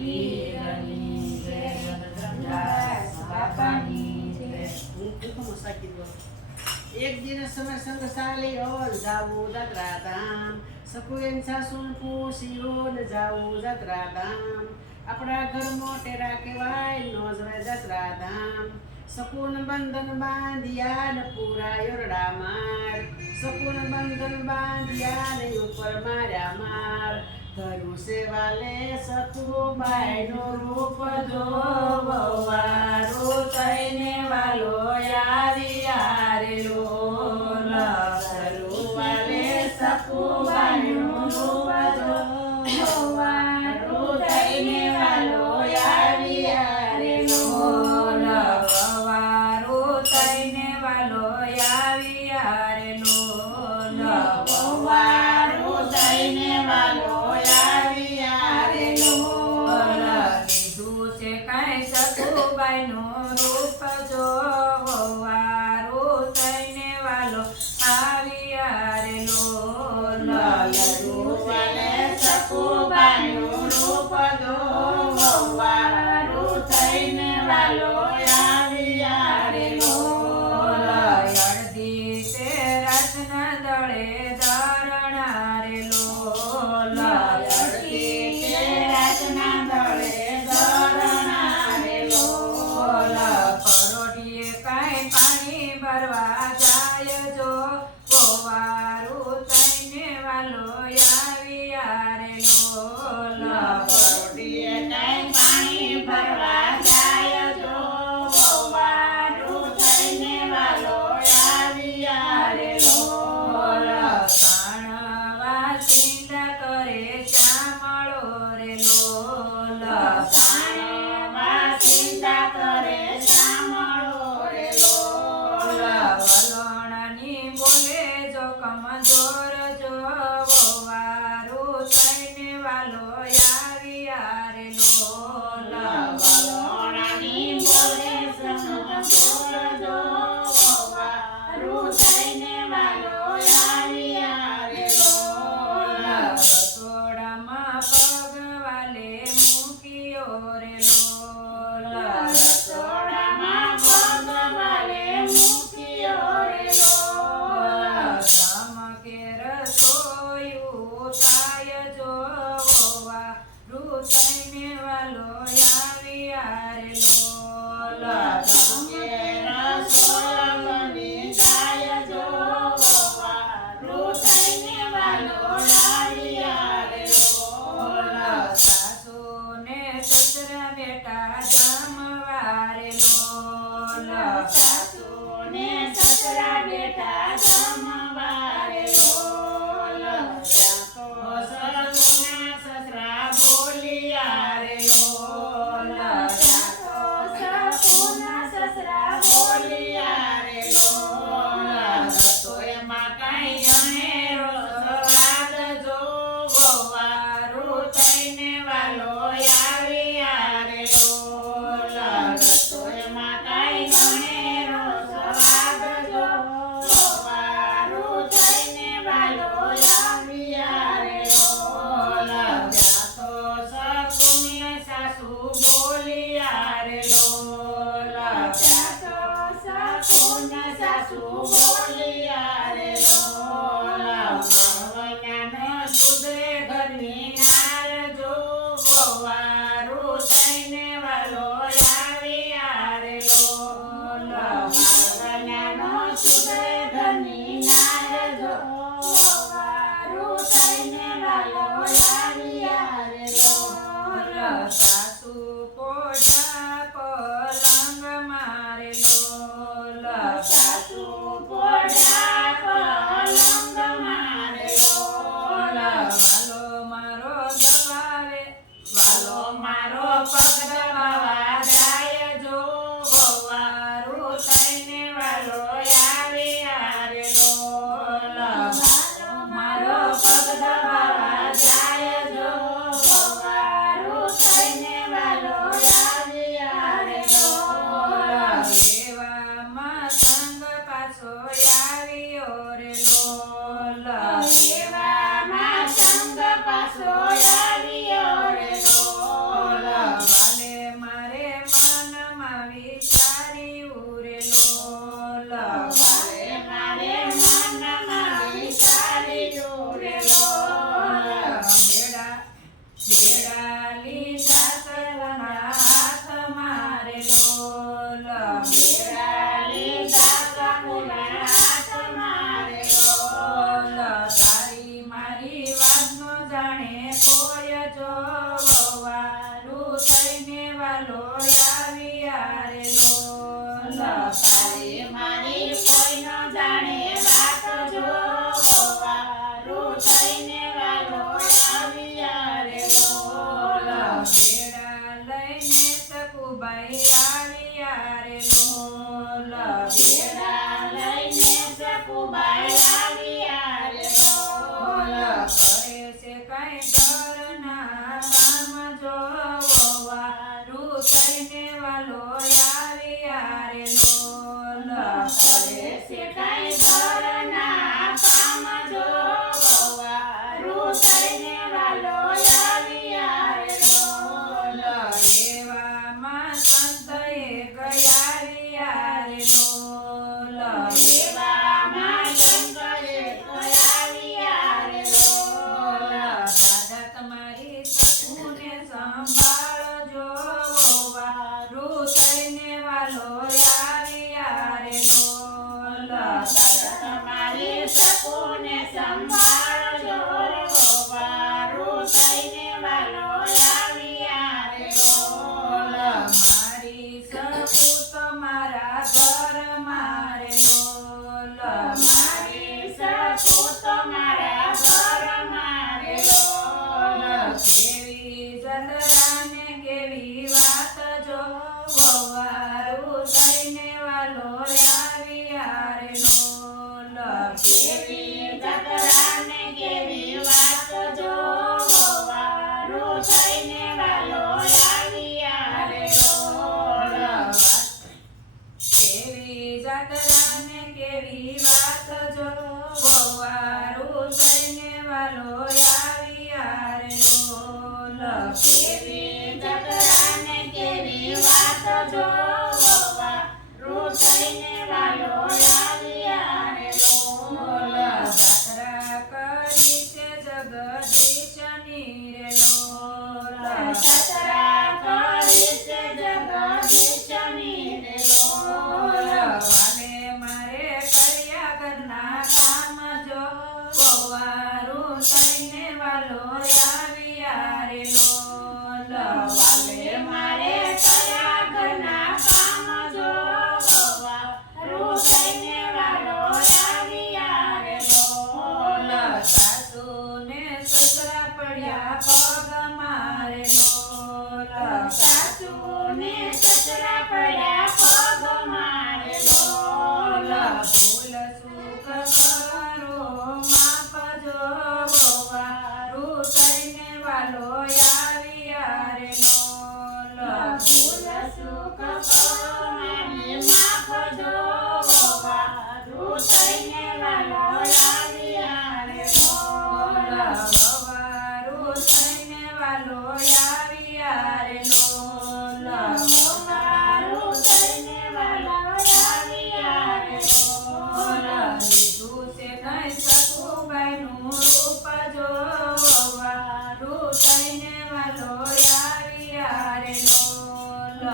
પીરની જય ધર્મદાસ બાપાની જય. હું કુકુમ સાકી દો. એક દિન સમય સંગ સાલી ઓલ જાવું જાત્રા ધામ, સકુએન સાસુન પૂછ્યું જાવું જાત્રા ધામ. આપણા ઘર મોટેરા કહેવાય નો જવાય જાત્રા ધામ. સકુન બંધન બાંધ્યા ને પૂરા યોરડા માર, સકુન બંધન બાંધ્યા ને ઉપર માર્યા માર. થયું સેવાલે સતુબાઈ નું રૂપ જોવારો થઈને વાલો આવ્યા રે લોલ. સરુવાલે સતુબાઈ નું રૂપ જોવારો થઈને વાલો આવ્યા રે લોલ. વવારો થઈને વાલો આવ્યા રે લોલ. વવારો થઈને વાલો આવ્યા રે લોલ. કીધું છે કાંઈ સતુબાઈનું રૂપ જો, વવારો થઈને વાલો આવ્યા રે લોલ. સરુવાલે સતુબાઈનું રૂપ જોવારો થઈને વાલો આવ્યા રે લોલ. અડધી તે રાતના દળે ધરણા રે લોલ. અડધી તે રાતના દળે ધરણા રે લોલ. પરોઢીએ કાંઈ પાણી ભરવા જાય જો, વવારું થઈને વાલો આવ્યા રે લોલ. પરોઢીએ કાંઈ પાણી ભરવા જાય જો, વવારું થઈને વાલો આવ્યા રે લોલ. સાણવા ચિંતા કરે શ્યામળો રે લોલ. સાણવા ચિંતા કરે સાંભળો રે લોલ. વલોણાની બોલે જો કમજોર જો, વવારું થઈને વાલો આવ્યા રે લોલ. વલોણાની બોલે સમજોર જો, વવારું થઈને વાલો આવ્યા રે લોલ. રસોડામાં પગ વાલે મૂક્યો રે લોલ. રસોડામાં પગ વાલે મૂક્યો રે લોલ. ચમકે રસોયું થાય જો, વવારું થઈને વાલો આવ્યા રે લોલ. ચમકે રસોઈ બની જાય જો, વવારું થઈને વાલો આવ્યા રે લોલ. સાસુને સસરા બેટા જમવા રે લોલ. સાસુને સસરા બેટા જમવા રે લોલ. ત્યાં તો સાસુના સસરા બોલ્યા રે લોલ. ભેડા લીધા સગુના હાથ મારે લોલ ભેડા લીધા સગુના હાથ મારે લોલ. તારી મારી વાત નો જાણે કોઈ જો વારું થઈને વાલો આવી આરે લોલ તારી મારી કોઈ ન જાણે વાત જો વારું થઈને વાલો આવ્યા રે લોલ. ભેડા લઈને સકુબાઈ આવી આરે લોલ ભેડા લઈને સકુબાઈ આવ્યા રે લોલ. કરે છે કઈ ઘરના કામ જો વારું થઈને વાલો આવી આરે લોલ કરે છે કાંઈ ઘરના કામ જો વારું થઈને વાલો આવ્યા રે લોલ. એવામાં સંત એક આવ્યા રે લોલ એવામાં શંકરે આવ્યા રે લોલ. દાદા તમારી સકુને સંભાળજો વારું થઈને વાલો આવ્યા રે લોલ દાદા તમારી સકુને સંભાળજો વારું થઈને વાલો આવ્યા રે લોલ. મારી સકુ તમારા ઘર મારે લોલ મારી સકુ તમારા ઘર મારે લોલ. કેવી જતરાને કેવી વાત જો વારું થઈને વાલો આવ્યા રે લોલ કેવી જતરાને કેવી વાત જો વારું થઈને વાલો આવ્યા રે લોલ. કેવી જાતરાને કેવી વાત જો વારું થઈને વાલો આવ્યા રે લોલ કેવી જતરાને કેવી વાત જો વારું થઈને વાલો આવ્યા રે લોલ. જાત્રા કરી છે જગદીશની રે લોલ સતરા કરી છે જગદીશની રે લોલ. વાલે મારે કર્યા ઘરના કામ જો વારું થઈને વાલો આવ્યા રે લોલ વાલે મારે કયા ઘરના કામ જો વારું થઈને વાલો આવ્યા રે લોલ. સાસુને સસરા પડ્યા પગ મારે લોલ સાસુને સસરા પડ્યા પગ મારે લોલ. ભૂલ સુખ કરો માપ જો વારું થઈને વાલો આવ્યા રે લોલ ભૂલ સુખ કરો મને માફ જો વારું થઈને વાલો આવ્યા રે લોલ. વારું થઈને વાલો આવ્યા રે લોલ વારું થઈને વાલો આવ્યા રે લોલ. લીધું છે કઈ સકુબાઈનું રૂપ જો વારું થઈને વાલો આવ્યા રે લોલ